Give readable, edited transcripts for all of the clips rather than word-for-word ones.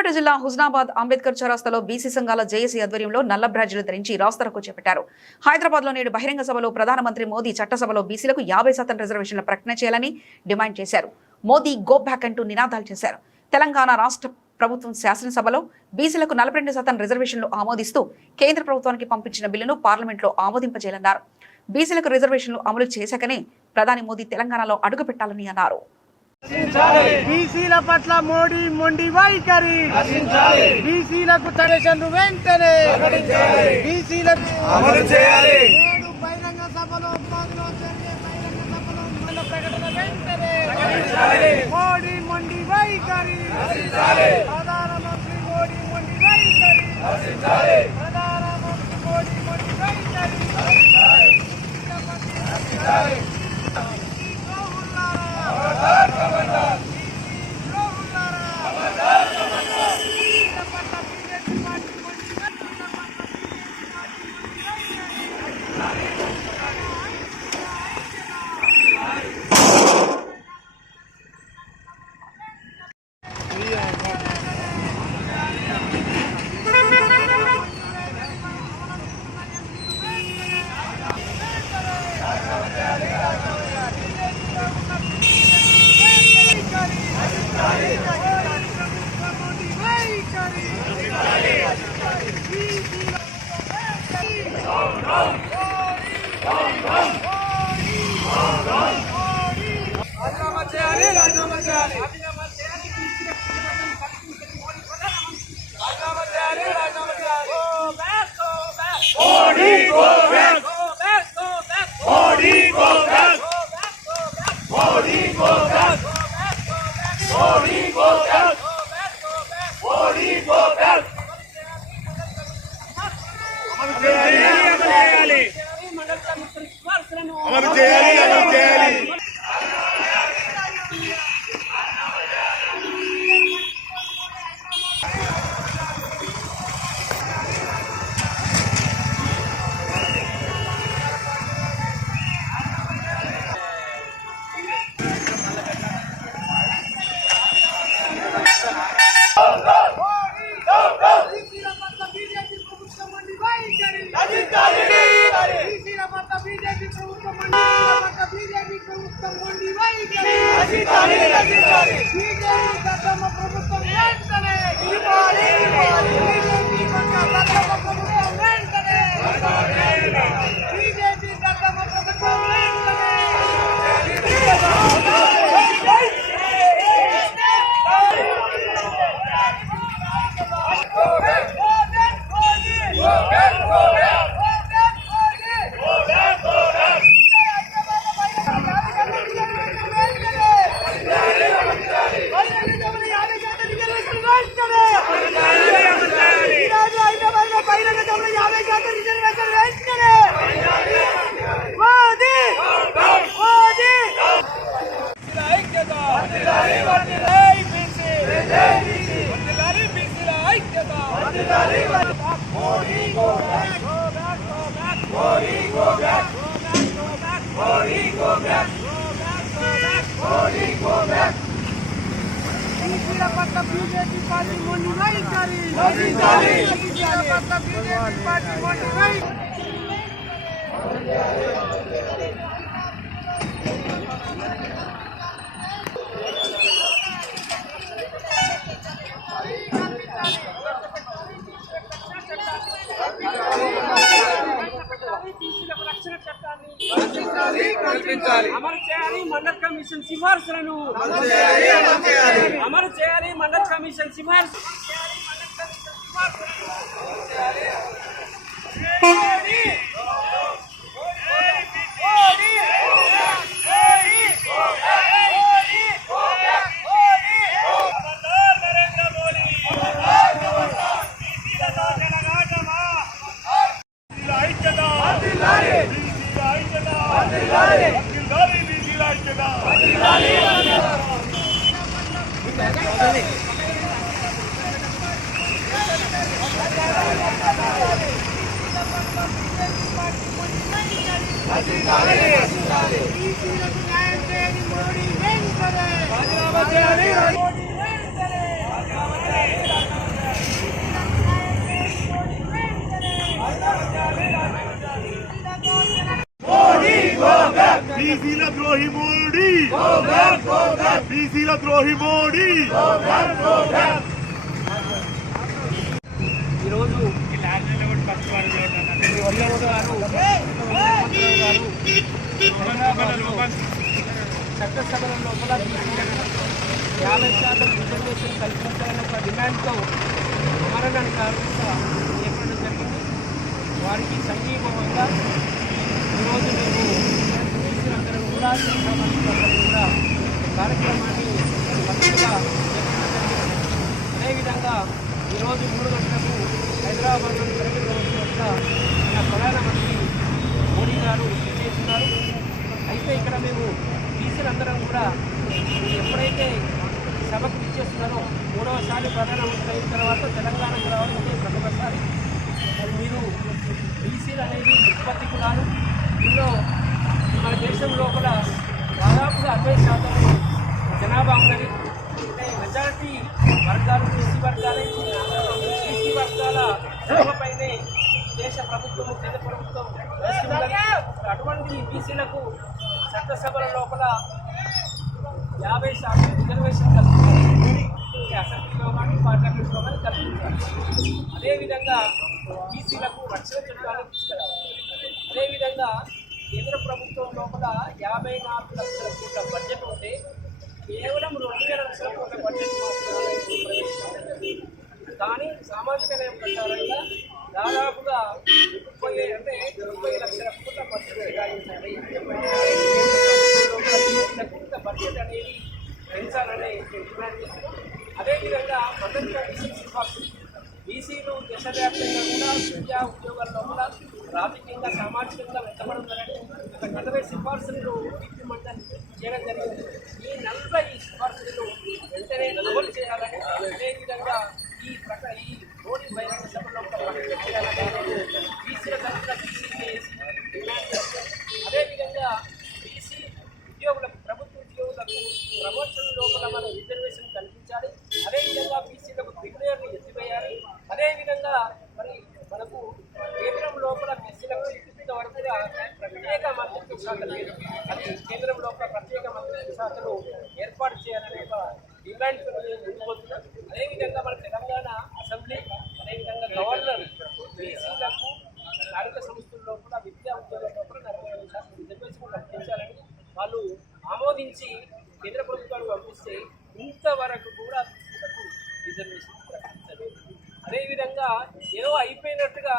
సిద్దిపేట జిల్లా హుజనాబాద్ అంబేద్కర్ చౌరస్తాలో బీసీ సంఘాల జేఏసీ ఆధ్వర్యంలో నల్ల బ్రాడ్జీలు ధరించి రాస్తారోకో చేపట్టారు. హైదరాబాద్ లో నేడు బహిరంగ సభలో ప్రధానమంత్రి మోదీ చట్టసభలో బీసీలకు 50% రిజర్వేషన్ల ప్రకటన చేయాలని డిమాండ్ చేశారు. మోదీ గో బ్యాక్ అంటూ నినాదాలు చేశారు. తెలంగాణ రాష్ట్ర ప్రభుత్వం శాసనసభలో బీసీలకు 42% రిజర్వేషన్లు ఆమోదిస్తూ కేంద్ర ప్రభుత్వానికి పంపించిన బిల్లును పార్లమెంట్లో ఆమోదింపజేయాలన్నారు. బీసీలకు రిజర్వేషన్లు అమలు చేశాకనే ప్రధాని మోదీ తెలంగాణలో అడుగు పెట్టాలని అన్నారు. బీసీల పట్ల మోడీ మొండి వైఖరి, బీసీలకు రిజర్వేషన్లు వెంటనే బీసీలకు అమలు చేయాలి. బహిరంగ సభలో ప్రకటన వెంటనే మోడీ మొండి వైఖరి, ప్రధానమంత్రి మోడీ మొండి వైఖరి, ప్రధానమంత్రి మోడీ మొండి వైఖరి. బీసీల పట్ల బీజేపీ పార్టీ మొండి వైఖరి, బీసీల పట్ల బీజేపీ పార్టీ మొండి వైఖరి. అమలు చేయాలి మండల్ కమిషన్ సిఫార్సులను, అమలు చేయాలి మండల్ కమిషన్ సిఫార్సు. మోడీ వెంటనే బీసీల ద్రోహి మోడీ, బీసీల ద్రోహి మోడీ. ఈరోజు చట్టసభల లోపల 50% రిజర్వేషన్ కల్పించాలనే ఒక డిమాండ్తో అమరణ కార్యక్రమం చేపట్టడం జరిగింది. వారికి సంఘీభావంగా ఈరోజు మేము బీసీలందరం కూడా కూడా కార్యక్రమాన్ని భద్రంగా చేపట్టడం జరిగింది. అదేవిధంగా ఈరోజు 3 గంటలకు హైదరాబాద్లోని ప్రగతి భవన్ వద్ద మన ప్రధానమంత్రి మోడీ గారు చేస్తున్నారు. అయితే ఇక్కడ మేము బీసీలందరం కూడా ఎప్పుడైతే సభకు ఇచ్చేస్తున్నారో 3వసారి ప్రధానమంత్రి అయిన తర్వాత తెలంగాణకు రావడం ఇదే ప్రథమసారి. మరి మీరు బీసీలు అనేది ఉత్పత్తి కులాలు, ఇందులో మన దేశం లోపల దాదాపుగా 60% జనాభా ఉన్నది. అంటే మెజారిటీ వర్గాలు బీసీ వర్గాలే. బీసీ వర్గాల శ్రమపైనే దేశ ప్రభుత్వము, కేంద్ర ప్రభుత్వం చేస్తున్నది. అటువంటి బీసీలకు చట్టసభల లోపల 50% రిజర్వేషన్ కల్పించాలి. అసెంబ్లీలో కానీ పార్లమెంట్లో కానీ కల్పించాలి. అదేవిధంగా బీసీలకు రక్షణ చట్టాలు తీసుకురావాలి. అదేవిధంగా కేంద్ర ప్రభుత్వం లోపల 54 లక్షల కోట్ల బడ్జెట్ ఉంటే కేవలం 2,000 లక్షల కోట్ల బడ్జెట్ మాత్రమే ప్రవేశించాలి. కానీ సామాజిక న్యాయం ప్రకారంగా దాదాపుగా 30 లక్షల కోట్ల బడ్జెట్ కేటాయించాలి. బడ్జెట్ అనేది పెంచాలని డిమాండ్ చేస్తున్నాం. అదేవిధంగా మదర్ కమిషన్ సిఫార్సు బీసీలు దేశవ్యాప్తంగా కూడా విద్యా ఉద్యోగాల లోపల రాజకీయంగా సామాజికంగా వెంటబడుతున్నారని ఒక 40 సిఫార్సులను మండలి చేయడం జరిగింది. ఈ 40 సిఫార్సులను వెంటనే అమలు చేయాలని, అదేవిధంగా ఈ మోడీ బహిరంగ సభలో ప్రకటన చేయాలని బీసీల తరఫున డిమాండ్ చేస్తారు. అదేవిధంగా బీసీ ఉద్యోగులకు, ప్రభుత్వ ఉద్యోగులకు ప్రమోషన్ లోపల మన రిజర్వేషన్ కల్పించాలి. అదేవిధంగా బీసీలకు ప్రిమియర్లు ఎత్తివేయాలి. అదేవిధంగా మరి మనకు కేంద్రం లోపల బీసీలకు ఇంతవరకు ప్రత్యేక మంత్రిత్వ శాఖ లేదు. అది కేంద్రం లోపల ప్రత్యేక మంత్రిత్వ శాఖను ఏర్పాటు చేయాలనే ఒక డిమాండ్ ముందుకొస్తున్నాం. అదేవిధంగా మన తెలంగాణ అసెంబ్లీ, అదేవిధంగా గవర్నర్ బీసీలకు స్థానిక సంస్థల లోపల విద్యా ఉద్యోగాల లోపల 45% రిజర్వేషన్ కల్పించాలని వాళ్ళు ఆమోదించి కేంద్ర ప్రభుత్వానికి పంపిస్తే ఇంతవరకు కూడా బీసీలకు రిజర్వేషన్ ప్రకటించలేదు. అదేవిధంగా ఏదో అయిపోయినట్టుగా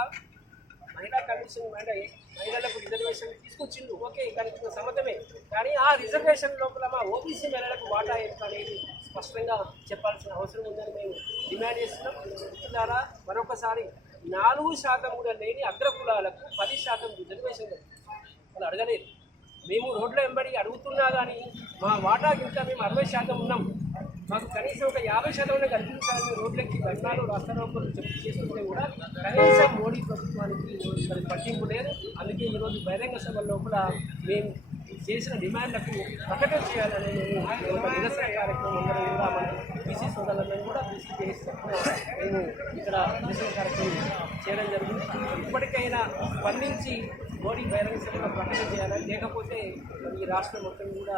మహిళా కమిషన్ మహిళలకు రిజర్వేషన్ తీసుకొచ్చిండు. ఓకే, దానికి సమ్మతమే. కానీ ఆ రిజర్వేషన్ లోపల మా ఓబీసీ మహిళలకు వాటా ఎంత అనేది స్పష్టంగా చెప్పాల్సిన అవసరం ఉందని మేము డిమాండ్ చేస్తున్నాం. ద్వారా మరొకసారి 4% కూడా లేని అగ్రకులాలకు 10% రిజర్వేషన్ వాళ్ళు అడగలేదు. మేము రోడ్ల వెంబడి అడుగుతున్నా కానీ మా వాటా కింద మేము 60% ఉన్నాం, మాకు కనీసం ఒక 50% కల్పించాలని రోడ్లెక్కి ఘటనలు రాష్ట్రాలు చేస్తుంటే కూడా కనీసం మోడీ ప్రభుత్వానికి మరి పట్టింపు లేదు. అందుకే ఈరోజు బహిరంగ సభల లోపల మేము చేసిన డిమాండ్లకు ప్రకటన చేయాలని ఒక నిరసన కార్యక్రమం అందరం కూడా మన బీసీ సోదరులను కూడా బీసీ చేసి మేము ఇక్కడ నిరసన కార్యక్రమం చేయడం జరిగింది. ఇప్పటికైనా స్పందించి మోడీ బహిరంగ సభలో ప్రకటన చేయాలని, లేకపోతే ఈ రాష్ట్రం మొత్తం కూడా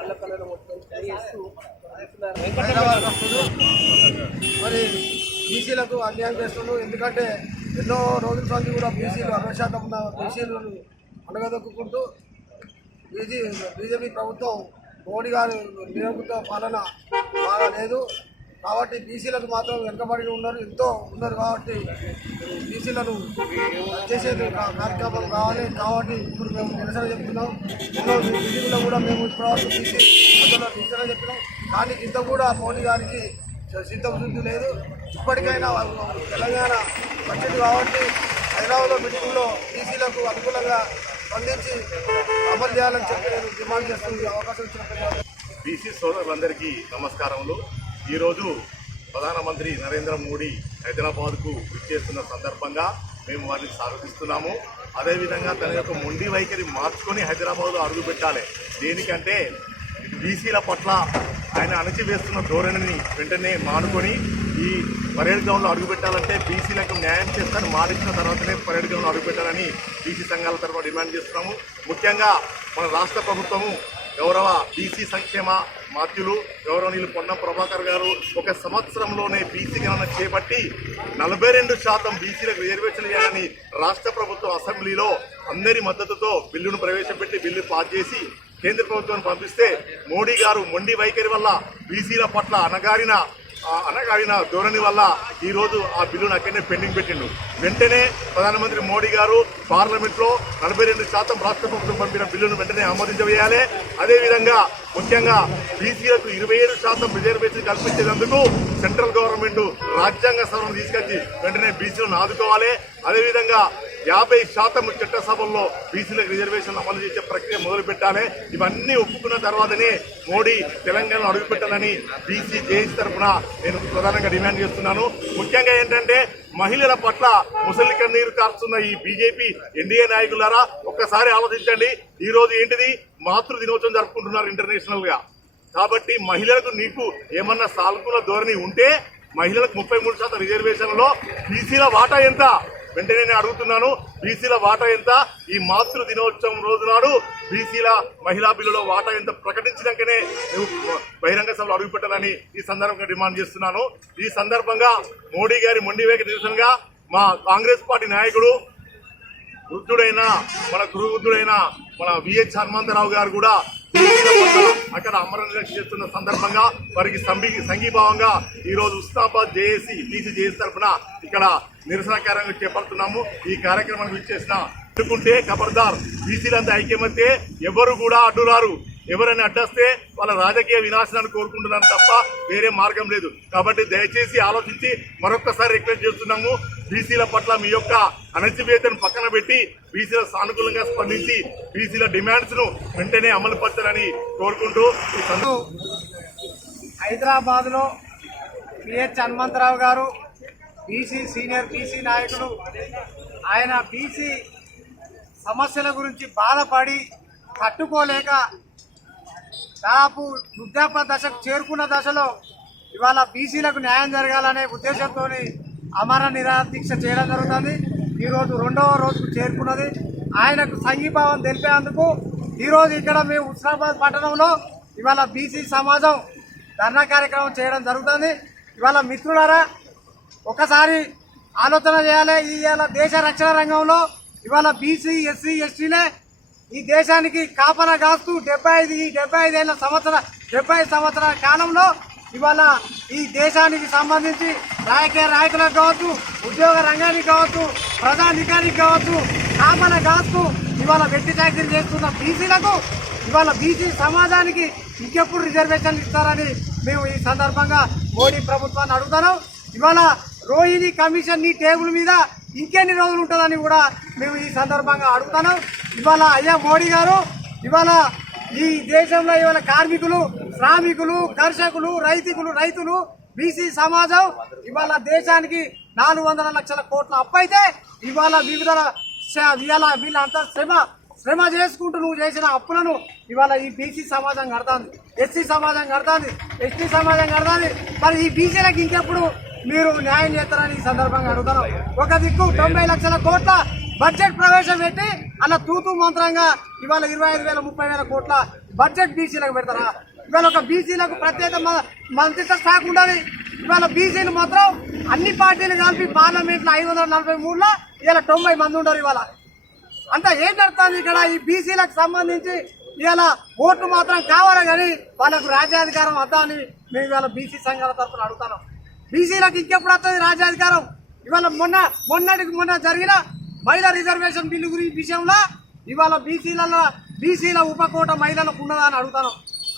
అల్లకల్లలో మొత్తం చేస్తూ మరి బీసీలకు అన్యాయం చేస్తున్నారు. ఎందుకంటే ఎన్నో రోజుల నుంచి కూడా బీసీలు 60% ఉన్న బీసీలను అడగదొక్కుంటూ బీజేపీ ప్రభుత్వం మోడీ గారు నిరంకుశ పాలన బాగా లేదు. కాబట్టి బీసీలకు మాత్రం వెనుకబడి ఉన్నారు కాబట్టి బీసీలను చేసేది కార్యక్రమం కావాలి. కాబట్టి ఇప్పుడు మేము నిరసన చెప్తున్నాం. ఎన్నో బీజేపీలో కూడా మేము ఇప్పటివరకు బీసీ అందులో నిరసన చెప్పినాం. కానీ ఇంత కూడా మోడీ గారికి సిద్ధశుద్ధి లేదు. ఇప్పటికైనా తెలంగాణ వచ్చింది కాబట్టి హైదరాబాద్లో మీటింగ్లో బీసీలకు అనుకూలంగా స్పందించి అమలు చేయాలని చెప్పి నేను డిమాండ్ చేస్తుంది. అవకాశం ఇచ్చిన బీసీ సోదరులందరికీ నమస్కారములు. ఈరోజు ప్రధానమంత్రి నరేంద్ర మోడీ హైదరాబాద్కు విచ్చేస్తున్న సందర్భంగా మేము వారిని స్వాగతిస్తున్నాము. అదేవిధంగా తన యొక్క మొండి వైఖరి మార్చుకొని హైదరాబాద్లో అడుగుపెట్టాలి. దేనికంటే బీసీల పట్ల ఆయన అణచివేస్తున్న ధోరణిని వెంటనే మానుకొని ఈ పరేడ్ గ్రౌండ్లో అడుగుపెట్టాలంటే బీసీలకు న్యాయం చేస్తాను మాటిచ్చిన తర్వాతనే పరేడ్ గ్రౌండ్లో అడుగుపెట్టాలని బీసీ సంఘాల తరఫున డిమాండ్ చేస్తున్నాము. ముఖ్యంగా మన రాష్ట్ర ప్రభుత్వము గౌరవ బీసీ సంక్షేమ మాత్యులు గౌరవనీయులు పొన్నం ప్రభాకర్ గారు ఒక సంవత్సరంలోనే బీసీ గణన చేపట్టి 42% బీసీలకు రిజర్వేషన్ చేయాలని రాష్ట్ర ప్రభుత్వం అసెంబ్లీలో అందరి మద్దతుతో బిల్లును ప్రవేశపెట్టి బిల్లు పాస్ చేసి కేంద్ర ప్రభుత్వాన్ని పంపిస్తే మోడీ గారు మొండి వైఖరి వల్ల బీసీల పట్ల అనగారిన ధోరణి వల్ల ఈరోజు ఆ బిల్లును అక్కడనే పెండింగ్ పెట్టిండు. వెంటనే ప్రధానమంత్రి మోడీ గారు పార్లమెంట్లో 42% రాష్ట్ర ప్రభుత్వం పంపిన బిల్లును వెంటనే ఆమోదించవేయాలి. అదేవిధంగా ముఖ్యంగా బీసీలకు 27% రిజర్వేషన్ కల్పించేందుకు సెంట్రల్ గవర్నమెంట్ రాజ్యాంగ సవరణ తీసుకొచ్చి వెంటనే బీసీలను ఆదుకోవాలి. అదేవిధంగా 50% చట్టసభల్లో బీసీలకు రిజర్వేషన్ అమలు చేసే ప్రక్రియ మొదలు పెట్టాలి. ఇవన్నీ ఒప్పుకున్న తర్వాతనే మోడీ తెలంగాణలో అడుగుపెట్టాలని బీసీ జేఏసీ తరఫున నేను ప్రధానంగా డిమాండ్ చేస్తున్నాను. ముఖ్యంగా ఏంటంటే మహిళల పట్ల ముసలి కన్నీరు కార్చున్న ఈ బీజేపీ ఎన్డీఏ నాయకులారా ఒక్కసారి ఆలోచించండి. ఈ రోజు ఏంటిది మాతృ దినోత్సవం జరుపుకుంటున్నారు ఇంటర్నేషనల్ గా. కాబట్టి మహిళలకు నీకు ఏమన్నా సానుకూల ధోరణి ఉంటే మహిళలకు 33% రిజర్వేషన్లో బీసీల వాటా ఎంత? వెంటనే నేను అడుగుతున్నాను, బీసీల వాటా ఎంత? ఈ మాతృ దినోత్సవం రోజు నాడు బీసీల మహిళా బిల్లులో వాటా ఎంత ప్రకటించినాకనే నువ్వు బహిరంగ సభలో అడుగుపెట్టాలని ఈ సందర్భంగా డిమాండ్ చేస్తున్నాను. ఈ సందర్భంగా మోడీ గారి మొండి వైఖరి నిరసనగా మా కాంగ్రెస్ పార్టీ నాయకుడు వృద్ధుడైన మన విహెచ్ హనుమంతరావు గారు కూడా అక్కడ అమరనిరక్ష చేస్తున్న సందర్భంగా వారికి సంఘీభావంగా ఈ రోజు ఉస్నాబాద్ జేఏసీ బీసీ జేఏసీ తరఫున ఇక్కడ నిరసన కార్యక్రమం చేపడుతున్నాము. ఈ కార్యక్రమానికి విచ్చేసిన అడ్డుకుంటే ఖబర్దార్, బీసీలంతా ఐక్యమత్తే, ఎవరు కూడా అడ్డురారు. ఎవరైనా అడ్డొస్తే వాళ్ళ రాజకీయ వినాశనాన్ని కోరుకుంటున్నాను తప్ప వేరే మార్గం లేదు. కాబట్టి దయచేసి ఆలోచించి మరొక్కసారి రిక్వెస్ట్ చేస్తున్నాము, బీసీల పట్ల మీ యొక్క అణచివేతను పక్కన పెట్టి బీసీల సానుకూలంగా స్పందించి బీసీల డిమాండ్స్ ను వెంటనే అమలు పరచాలని కోరుకుంటూ ఈ హైదరాబాద్ లో విహెచ్ హనుమంతరావు గారు సీనియర్ బీసీ నాయకులు, ఆయన బీసీ సమస్యల గురించి బాధపడి తట్టుకోలేక దాదాపు వృద్ధాప్య దశకు చేరుకున్న దశలో ఇవాళ బీసీలకు న్యాయం జరగాలనే ఉద్దేశంతో అమర నిరాదీక్ష చేయడం జరుగుతుంది. ఈరోజు 2వ రోజుకు చేరుకున్నది. ఆయనకు సంఘీభావం తెలిపేందుకు ఈరోజు ఇక్కడ మేము హుస్నాబాద్ పట్టణంలో ఇవాళ బీసీ సమాజం ధర్నా కార్యక్రమం చేయడం జరుగుతుంది. ఇవాళ మిత్రులారా ఒకసారి ఆలోచన చేయాలి. ఇవాళ దేశ రక్షణ రంగంలో ఇవాళ బీసీ ఎస్సీ ఎస్టీలే ఈ దేశానికి కాపలా కాస్తూ 75 సంవత్సరాల కాలంలో ఇవాళ ఈ దేశానికి సంబంధించి రాజకీయ నాయకులకు కావచ్చు, ఉద్యోగ రంగానికి కావచ్చు, ప్రజానికానికి కావచ్చు, కాపలా కాస్తూ ఇవాళ వెట్టి చాకరీ చేస్తున్న బీసీలకు ఇవాళ బీసీ సమాజానికి ఇంకెప్పుడు రిజర్వేషన్లు ఇస్తారని మేము ఈ సందర్భంగా మోడీ ప్రభుత్వాన్ని అడుగుతున్నాం. ఇవాళ రోహిణి కమిషన్ నీ టేబుల్ మీద ఇంకెన్ని రోజులు ఉంటుందని కూడా మేము ఈ సందర్భంగా అడుగుతున్నాం. ఇవాళ అయ్యా మోడీ గారు, ఇవాళ ఈ దేశంలో ఇవాళ కార్మికులు, శ్రామికులు, కర్షకులు, రైతులు బీసీ సమాజం ఇవాళ దేశానికి 400 లక్షల కోట్ల అప్పు అయితే ఇవాళ వీళ్ళంతా శ్రమ చేసుకుంటూ నువ్వు చేసిన అప్పులను ఇవాళ ఈ బీసీ సమాజం కడతాంది, ఎస్సీ సమాజం కడతాంది, ఎస్టీ సమాజం కడతాంది. మరి ఈ బీసీలకు ఇంకెప్పుడు మీరు న్యాయం చేస్తారని ఈ సందర్భంగా అడుగుతున్నాం. ఒక దిక్కు 90 లక్షల కోట్ల బడ్జెట్ ప్రవేశపెట్టి అలా తూతూ మంత్రంగా ఇవాళ 25,000-30,000 కోట్ల బడ్జెట్ బీసీలకు పెడతారా? ఇవాళ ఒక బీసీలకు ప్రత్యేక మంత్రిత్వ శాఖ ఉండాలి. ఇవాళ బీసీలు మాత్రం అన్ని పార్టీలు కలిపి పార్లమెంట్లో 543లో ఇవాళ 90 మంది ఉండరు. ఇవాళ అంతా ఏం జరుగుతుంది ఇక్కడ? ఈ బీసీలకు సంబంధించి ఇవాళ ఓట్లు మాత్రం కావాలి కానీ వాళ్ళకు రాజ్యాధికారం వద్దా అని మేము ఇవాళ బీసీ సంఘాల తరఫున అడుగుతాను. బీసీలకు ఇంకెప్పుడు వస్తుంది రాజ్యాధికారం? ఇవాళ మొన్న జరిగిన మహిళా రిజర్వేషన్ బిల్లు గురించి విషయంలో ఇవాళ బీసీల ఉపకోట మహిళలకు ఉన్నదా అని అడుగుతాను.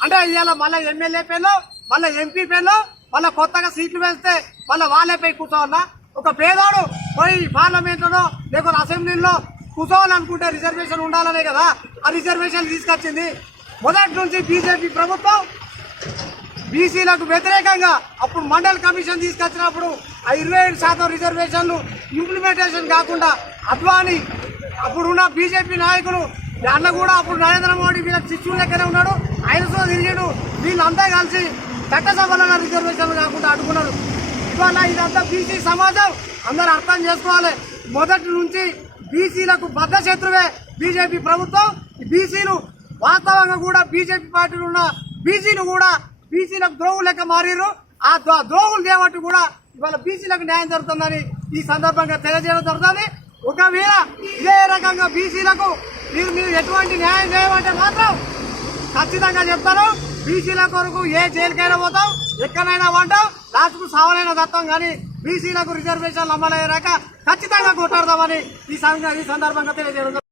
అంటే ఇవాళ మళ్ళీ ఎమ్మెల్యే పేర్లు, మళ్ళీ ఎంపీ పేర్లు, మళ్ళీ కొత్తగా సీట్లు వేస్తే మళ్ళీ వాళ్ళపై కూర్చోవాలా? ఒక పేదోడు పోయి పార్లమెంట్లో లేకపోతే అసెంబ్లీలో కూర్చోవాలనుకుంటే రిజర్వేషన్ ఉండాలనే కదా ఆ రిజర్వేషన్ తీసుకొచ్చింది. మొదటి నుంచి బీజేపీ ప్రభుత్వం బీసీలకు వ్యతిరేకంగా అప్పుడు మండల్ కమిషన్ తీసుకొచ్చినప్పుడు ఆ 27% రిజర్వేషన్లు ఇంప్లిమెంటేషన్ కాకుండా అద్వానీ అప్పుడున్న బీజేపీ నాయకులు అన్న కూడా అప్పుడు నరేంద్ర మోడీ వీళ్ళకి శిష్యుల దగ్గరే ఉన్నాడు, ఆయన తిరిగాడు. వీళ్ళంతా కలిసి చట్టసభలలో రిజర్వేషన్లు కాకుండా అడ్డుకున్నారు. ఇవాళ ఇదంతా బీసీ సమాజం అందరూ అర్థం చేసుకోవాలి. మొదటి నుంచి బీసీలకు బద్ధ శత్రువే బీజేపీ ప్రభుత్వం. బీసీలు వాస్తవంగా కూడా బీజేపీ పార్టీలు ఉన్న బీసీలు కూడా బీసీలకు ద్రోహులు లెక్క మారిర్రు. ఆ ద్రోహులు చేయబట్టి కూడా ఇవాళ బీసీలకు న్యాయం జరుగుతుందని ఈ సందర్భంగా తెలియజేయడం జరుగుతుంది. ఒకవేళ ఇదే రకంగా బీసీలకు మీరు ఎటువంటి న్యాయం చేయమంటే మాత్రం ఖచ్చితంగా చెప్తాను, బీసీల కొరకు ఏ జైలుకైనా పోతాం, ఎక్కడైనా వంటాం, లాస్ట్కు సావనైనా దత్తాం. కానీ బీసీలకు రిజర్వేషన్లు అమలయ్యాక ఖచ్చితంగా కొట్టాడదామని ఈ సందర్భంగా తెలియజేయడం.